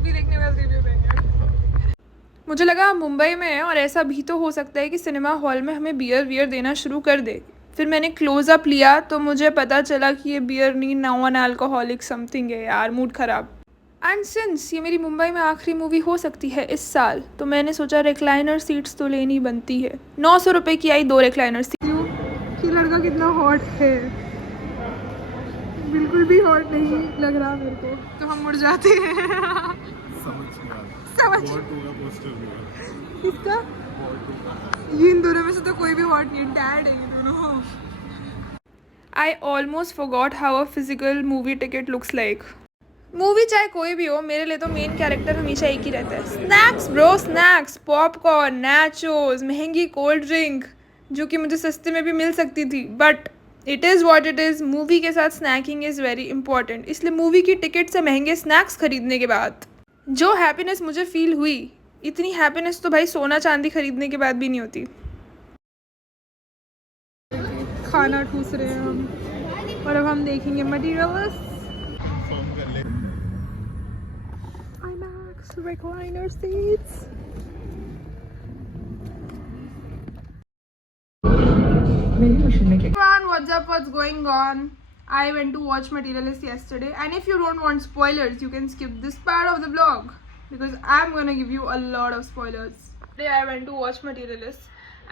Movie देखने का review देंगे। मुझे लगा मुंबई में है और ऐसा भी तो हो सकता है कि सिनेमा हॉल में हमें बियर वियर देना शुरू कर दे। फिर मैंने क्लोज़अप लिया तो मुझे पता चला कि ये बियर नहीं, नॉन अल्कोहलिक समथिंग है यार, मूड ख़राब। एंड सिंस ये मेरी मुंबई में आखिरी मूवी हो सकती है इस साल, तो मैंने सोचा रिक्लाइनर सीट्स तो लेनी बनती है। 900 रुपये की आई 2 रिक्लाइनर सीट। कि लड़का कितना हॉट है, बिल्कुल भी हॉट नहीं लग रहा मेरे को, तो हम मुड़ जाते हैं। समझ इसका ये इन दोनों में से तो कोई भी हॉट नहीं, डैड है ये दोनों। I almost forgot how a physical movie ticket looks like. Movie चाहे कोई भी हो, मेरे लिए तो मेन कैरेक्टर हमेशा एक ही रहता है। स्नैक्स ब्रो, स्नैक्स, पॉपकॉर्न, नैचोस, महंगी कोल्ड ड्रिंक जो कि मुझे सस्ते में भी मिल सकती थी, but it is what it is. Movie के साथ स्नैकिंग इज़ वेरी इंपॉर्टेंट, इसलिए मूवी की टिकट से महंगे स्नैक्स खरीदने के बाद जो हैप्पीनेस मुझे फील हुई, इतनी हैप्पीनेस तो भाई सोना चांदी खरीदने के बाद भी नहीं होती। खाना ठूस रहे हैं हम और अब हम देखेंगे materialist. IMAX recliner seats. Everyone, what's up? What's going on? I went to watch Materialist yesterday, and if you don't want spoilers, you can skip this part of the vlog because I'm gonna give you a lot of spoilers. Today I went to watch Materialist,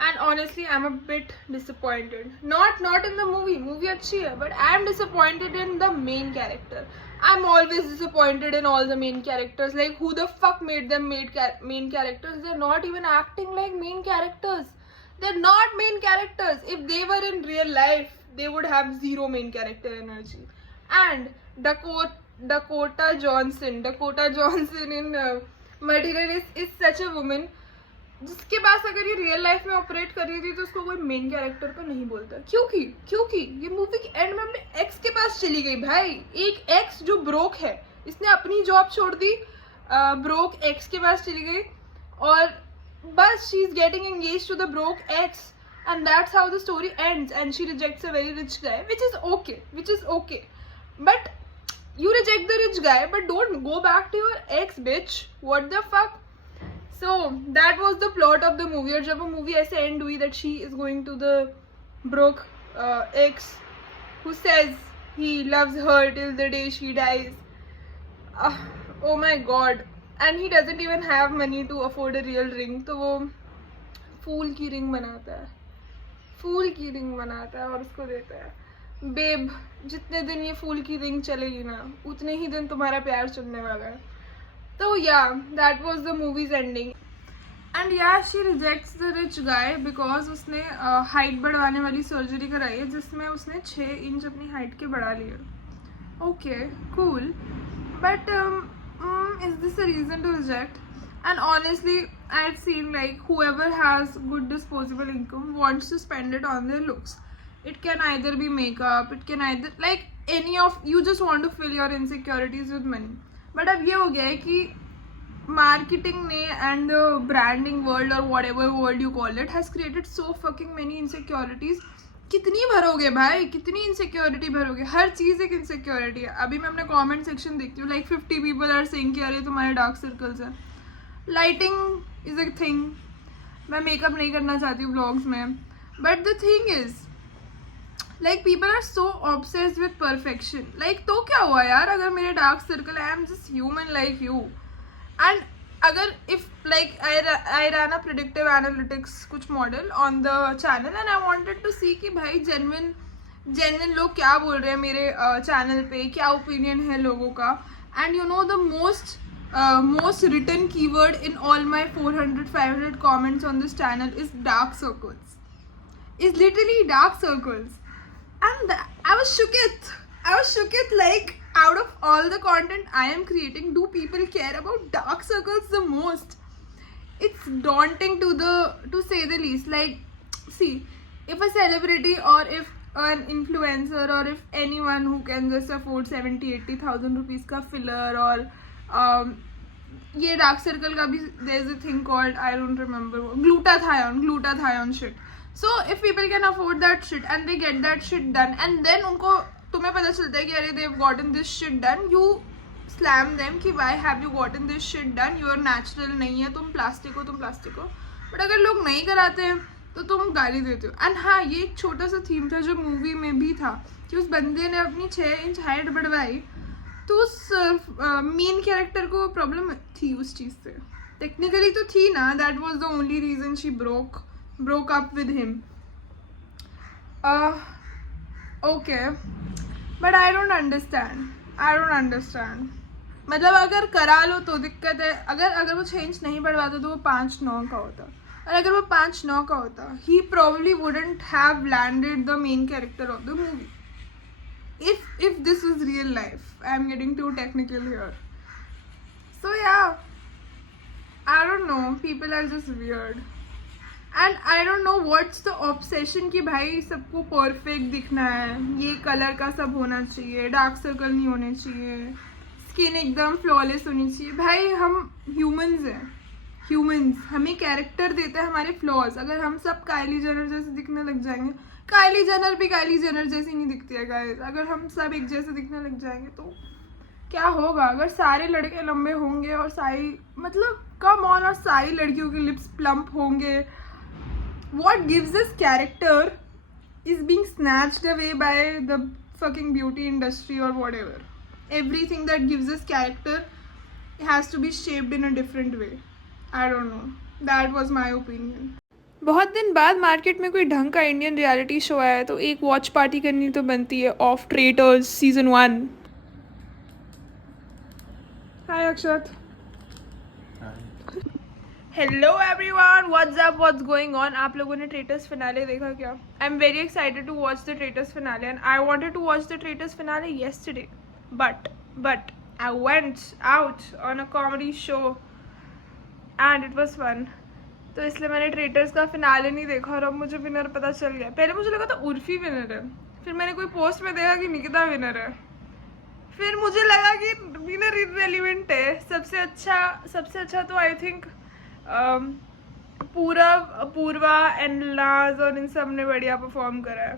and honestly, I'm a bit disappointed. Not in the movie. Movie अच्छी है, but I'm disappointed in the main character. I'm always disappointed in all the main characters. Like, who the fuck made them main characters? They're not even acting like main characters. They're not main characters. If they were in real life, they would have zero main character energy. And Dakota Johnson in Materialist is such a woman जिसके पास अगर ये real life में operate कर रही थी तो उसको कोई मेन कैरेक्टर तो नहीं बोलता। क्योंकि ये मूवी के एंड में अपने एक्स के पास चली गई भाई। एक एक्स जो ब्रोक है, इसने अपनी जॉब छोड़ दी, ब्रोक एक्स के पास चली गई और बस she is getting engage to the broke ex and that's how the story ends and she rejects a very rich guy which is okay, but you reject the rich guy but don't go back to your ex, bitch. What the fuck? So that was the plot of the movie. और जब वो movie ऐसे and हुई that she is going to the broke ex who says he loves her till the day she dies. Oh my god. And he doesn't even have money to afford a real ring. तो वो फूल की ring बनाता है और उसको देता है। Babe, जितने दिन ये फूल की रिंग चलेगी ना, उतने ही दिन तुम्हारा प्यार चलने वाला है। तो yeah, that was the movie's ending. And yeah, she rejects the rich guy because उसने हाइट बढ़वाने वाली सर्जरी कराई है जिसमें उसने 6 इंच अपनी हाइट के बढ़ा लिए। Okay, cool. But is this a reason to reject? And honestly, I've seen like whoever has good disposable income wants to spend it on their looks. It can either be makeup, it can either like any of you just want to fill your insecurities with money. But अब ये हो गया है कि marketing ने and branding world और what ever world you call it has created so fucking many insecurities. कितनी भरोगे भाई, कितनी इनसिक्योरिटी भरोगे? हर चीज़ एक इनसिक्योरिटी है। अभी मैं अपने कमेंट सेक्शन देखती हूँ, लाइक 50 पीपल आर सेइंग कि अरे तुम्हारे डार्क सर्कल्स हैं। Lighting is a thing. मैं मेकअप नहीं करना चाहती हूँ ब्लॉग्स में, but the thing is like people are so obsessed with perfection. Like तो क्या हुआ यार अगर मेरे डार्क सर्कल है, I am just human like you. And अगर if like I ran a predictive analytics कुछ model on the channel and I wanted to see कि भाई genuine लोग क्या बोल रहे हैं मेरे channel पे, क्या opinion है लोगों का। And you know the most written keyword in all my 400-500 comments on this channel is dark circles. Is literally dark circles. And I was shooketh like out of all the content I am creating, do people care about dark circles the most? It's daunting to say the least. Like, see, if a celebrity or if an influencer or if anyone who can just afford 70,000-80,000 rupees का filler और ये dark circle का भी there's a thing called, I don't remember, glutathione shit. So if people can afford that shit and they get that shit done and then उनको तुम्हें पता चलता है कि अरे they've gotten this shit done, you slam them कि why have you gotten this shit done, you are natural नहीं है, तुम प्लास्टिक हो, तुम प्लास्टिक हो. बट अगर लोग नहीं कराते हैं तो तुम गाली देते हो. एंड हाँ, ये एक छोटा सा थीम था जो मूवी में भी था कि उस बंदे ने अपनी 6 इंच हाइट बढ़वाई, तो उस मेन कैरेक्टर को प्रॉब्लम थी उस चीज़ से. टेक्निकली तो थी ना, that was the only reason she broke up with him. Okay, but I don't understand. मतलब अगर करा लो तो दिक्कत है. अगर वो 6 इंच नहीं बढ़वाता तो वो 5'9" का होता. और अगर वो 5'9" का होता, he probably wouldn't have landed the main character of the movie. If this was real life, I'm getting too technical here. So yeah, I don't know, people are just weird. And I don't know what's the obsession कि भाई सबको perfect दिखना है, ये colour का सब होना चाहिए, डार्क सर्कल नहीं होने चाहिए, स्किन एकदम फ्लॉलेस होनी चाहिए. भाई हम ह्यूमंस हैं, हमें कैरेक्टर देता है हमारे फ्लॉज. अगर हम सब काइली जेनर जैसे दिखने लग जाएंगे, काइली जेनर भी काइली जेनर जैसी नहीं दिखती है गाइस. अगर हम सब एक जैसे दिखने लग जाएंगे तो क्या होगा. अगर सारे लड़के लंबे होंगे और सारी मतलब कम ऑन, और सारी लड़कियों के लिप्स प्लम्प होंगे, what gives this character is being snatched away by the fucking beauty industry or whatever. Everything that gives this character has to be shaped in a different way. I don't know. That was my opinion. बहुत दिन बाद market में कोई ढंग का Indian reality show आया है तो एक वॉच पार्टी करनी तो बनती है. Of Traitors season 1. Hi Akshat. Hello everyone, what's up, what's going on. आप लोगों ने ट्रेटर्स फिनाले देखा क्या? I am very excited to watch the Traitors finale and I wanted to watch the Traitors finale yesterday, but I went out on a comedy show and it was fun. तो इसलिए मैंने Traitors का finale नहीं देखा और अब मुझे winner पता चल गया. पहले मुझे लगा था उर्फी विनर है, फिर मैंने कोई पोस्ट में देखा कि निकिता विनर है, फिर मुझे लगा कि विनर इररिलेवेंट है. सबसे अच्छा तो आई थिंक पूर्वा एंड लाज और इन सब ने बढ़िया परफॉर्म करा है.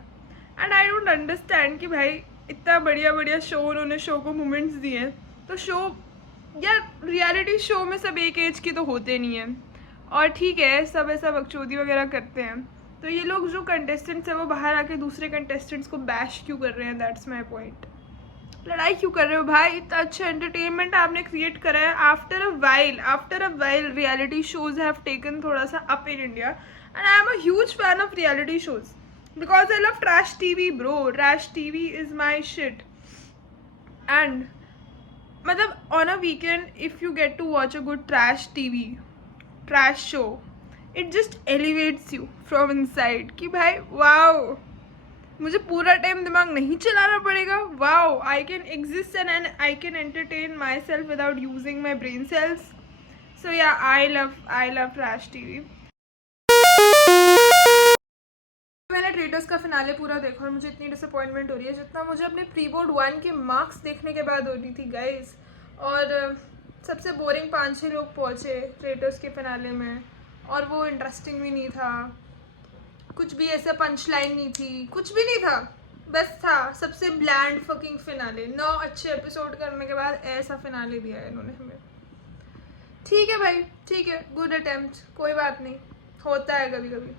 एंड आई डोंट अंडरस्टैंड कि भाई इतना बढ़िया शो उन्होंने शो को मोमेंट्स दिए हैं, तो शो या रियलिटी शो में सब एक एज के तो होते नहीं हैं. और ठीक है, सब ऐसा बकचोदी वगैरह करते हैं, तो ये लोग जो कंटेस्टेंट्स हैं वो बाहर आके दूसरे कंटेस्टेंट्स को बैश क्यों कर रहे हैं? That's my point. लड़ाई क्यों कर रहे हो भाई? इतना अच्छा एंटरटेनमेंट आपने क्रिएट करा है. After a while reality shows have taken थोड़ा सा up in India and I am a huge fan of reality shows because I love trash TV bro. Trash TV is my shit. And मतलब on a weekend if you get to watch a good trash show, it just elevates you from inside कि भाई wow, मुझे पूरा time दिमाग नहीं चलाना पड़ेगा. Wow, I can exist and I can entertain myself without using my brain cells. So yeah, I love trash TV. मैंने Traitors का फिनाले पूरा देखा और मुझे इतनी डिसअपॉइंटमेंट हो रही है जितना मुझे अपने प्री बोर्ड 1 के मार्क्स देखने के बाद हो रही थी गाइज. और सबसे बोरिंग 5-6 लोग पहुँचे ट्रेटर्स के फिनाले में और वो इंटरेस्टिंग भी नहीं था. कुछ भी ऐसा पंच लाइन नहीं थी, कुछ भी नहीं था, बस था सबसे ब्लैंड फकिंग फिनाले. 9 अच्छे एपिसोड करने के बाद ऐसा फिनाले दिया है इन्होंने हमें. ठीक है भाई, ठीक है, गुड अटेम्प्ट, कोई बात नहीं, होता है कभी कभी.